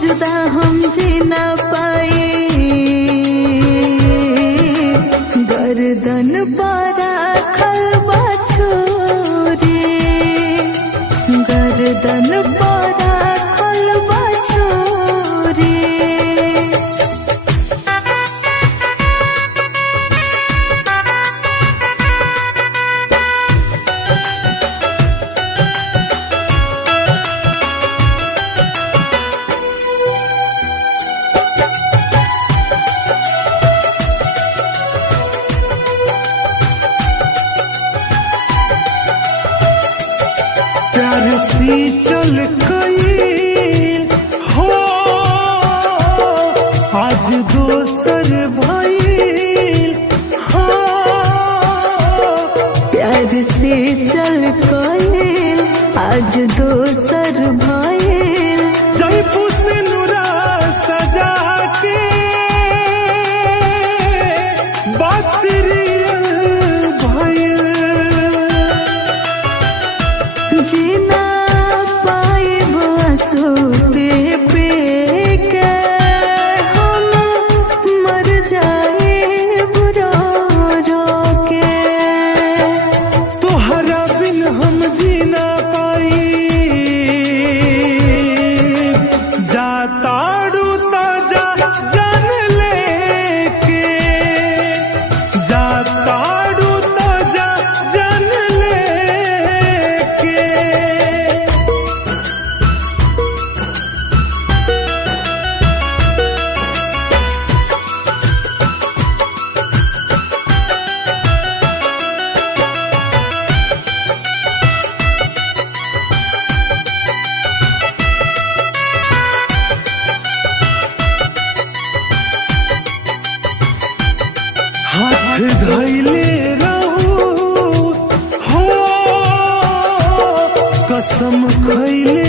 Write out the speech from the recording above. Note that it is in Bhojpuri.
जुदा हम जी ना पाए। गर्दन पर खलबा छोरे, गर्दन पर खलबा छोरे। प्यार सी चल गई हो, आज दोसर भाई हो। प्यार से चल गईल आज दोसर भइल। जयपू से नुरा सजा के बात रियल भइल। जीना पाए आंसू पे के हम मर जाए बुरा रो के। तोहरा बिन हम जी ना पाई, जाताड़ू ताजा जान लेके, जाताड़ू ताजा जान लेके। हाथ धैले रहू हो, कसम खैले